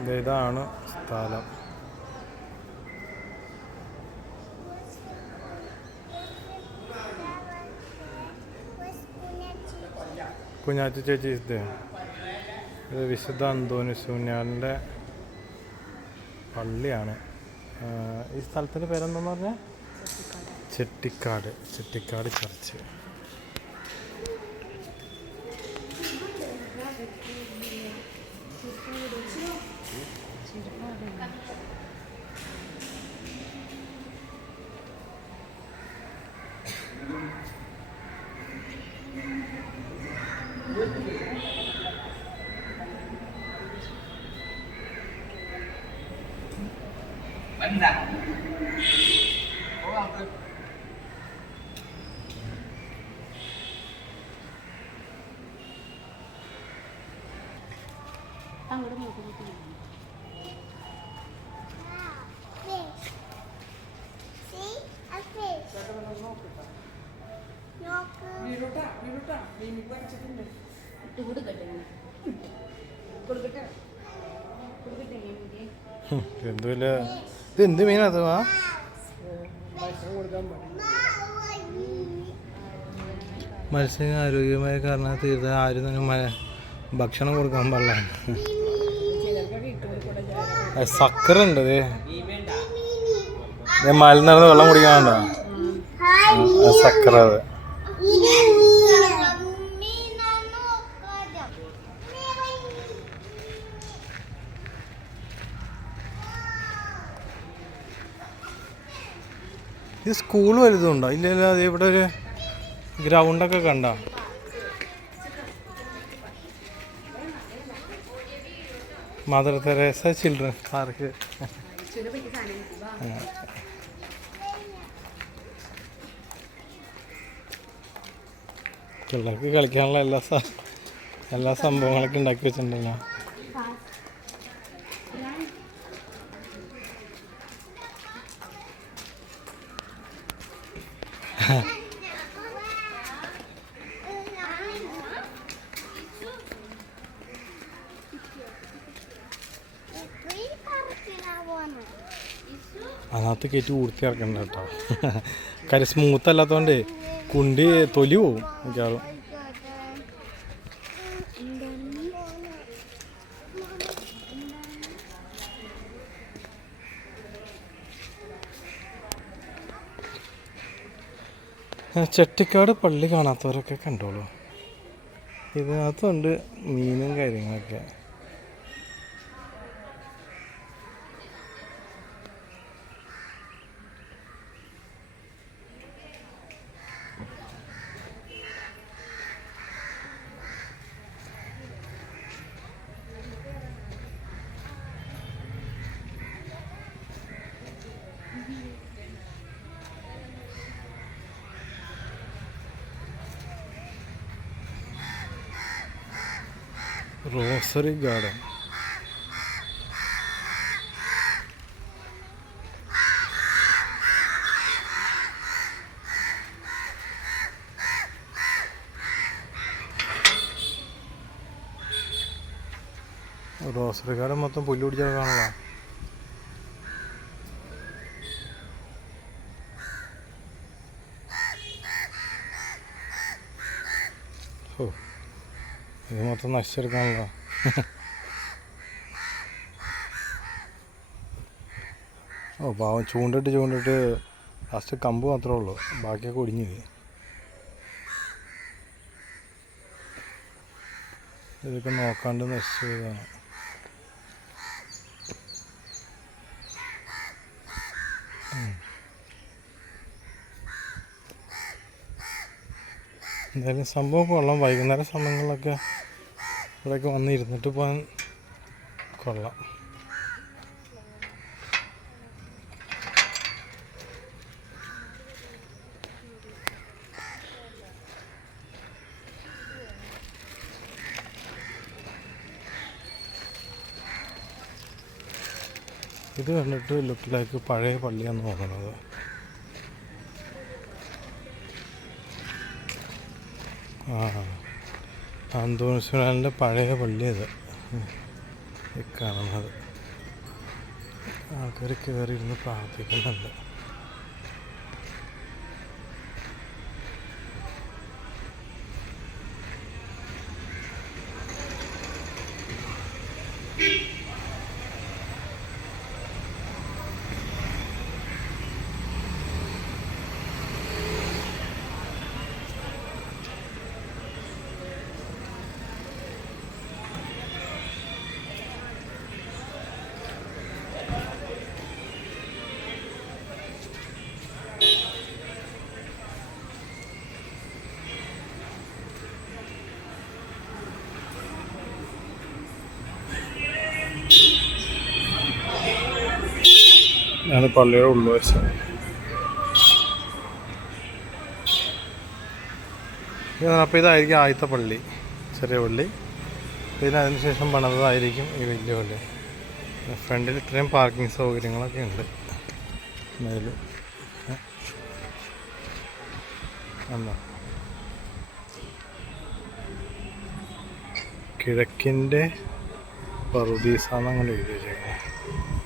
ഇതാണ് സ്ഥലം. കുഞ്ഞാറ്റി ചേച്ചി ഇത് വിശുദ്ധ അന്തോണിസ് പുണ്യാളൻ്റെ പള്ളിയാണ്. ഈ സ്ഥലത്തിൻ്റെ പേരെന്താന്ന് പറഞ്ഞാൽ ചെട്ടിക്കാട് ചർച്ച്. എന്തുമില്ല. ഇത് എന്ത് മീനത്? മത്സ്യം ആരോഗ്യമായ കാരണം തീർത്ത ആരും തന്നെ ഭക്ഷണം കൊടുക്കാൻ പാടില്ല. സക്കറുണ്ട്. മല നടന്ന് വെള്ളം കുടിക്കാനുണ്ടോ? സക്കറ. അത് ഇത് സ്കൂൾ വലുതുണ്ടോ? ഇല്ലല്ലോ. അത് ഇവിടെ ഒരു ഗ്രൗണ്ടൊക്കെ കണ്ട. Mother Teresa children park. പിള്ളേർക്ക് കളിക്കാനുള്ള എല്ലാ സംഭവങ്ങളൊക്കെ ഉണ്ടാക്കി വെച്ചിട്ടുണ്ടല്ലോ. അതിനകത്ത് കയറ്റി ഊർത്തി ഇറക്കണ്ട കേട്ടോ. കാര്യം സ്മൂത്ത് അല്ലാത്തതുകൊണ്ട് കുണ്ടി തൊലി പോവും മിക്കവാറും. ചെട്ടിക്കാട് പള്ളി കാണാത്തവരൊക്കെ കണ്ടോളൂ. ഇതിനകത്തുണ്ട് മീനും കാര്യങ്ങളൊക്കെ. Rosary garden. റോസറി ഗാർഡൻ മൊത്തം പുല്ല് പിടിച്ചാൽ കാണുക. ഓ, ഇത് മൊത്തം നശിച്ചെടുക്കാണല്ലോ. ഓ പാവം, ചൂണ്ടിട്ട് ലാസ്റ്റ് കമ്പ് മാത്രമേ ഉള്ളൂ, ബാക്കിയൊക്കെ ഒടിഞ്ഞു. ഇതൊക്കെ നോക്കാണ്ട് നശിച്ചതാണ്. എന്തായാലും സംഭവം കൊള്ളാം. വൈകുന്നേര സമയങ്ങളിലൊക്കെ ഇവിടെയൊക്കെ വന്ന് ഇരുന്നിട്ട് പോകാൻ കൊള്ളാം. ഇത് കണ്ടിട്ട് ലുക്കിലേക്ക് പഴയ പള്ളിയാന്ന് തോന്നുന്നത്. അന്തോണിസ് പുണ്യാളൻ്റെ പഴയ പള്ളി അത് കാണുന്നത്. ആൾക്കാർ കയറി ഇരുന്ന് പ്രാർത്ഥിക്കുന്നുണ്ട്. ഞാൻ പള്ളിയുടെ ഉൾവശം. അപ്പോൾ ഇതായിരിക്കും ആദ്യത്തെ പള്ളി, ചെറിയ പള്ളി. പിന്നെ അതിനുശേഷം പണിതതായിരിക്കും ഈ വലിയ പള്ളി. ഫ്രണ്ടിൽ ഇത്രയും പാർക്കിംഗ് സൗകര്യങ്ങളൊക്കെ ഉണ്ട്. മേല് എന്താ കിഴക്കിൻ്റെ പറുദീസ എന്നങ്ങനെ എഴുതി വെച്ചേക്കുന്നത്.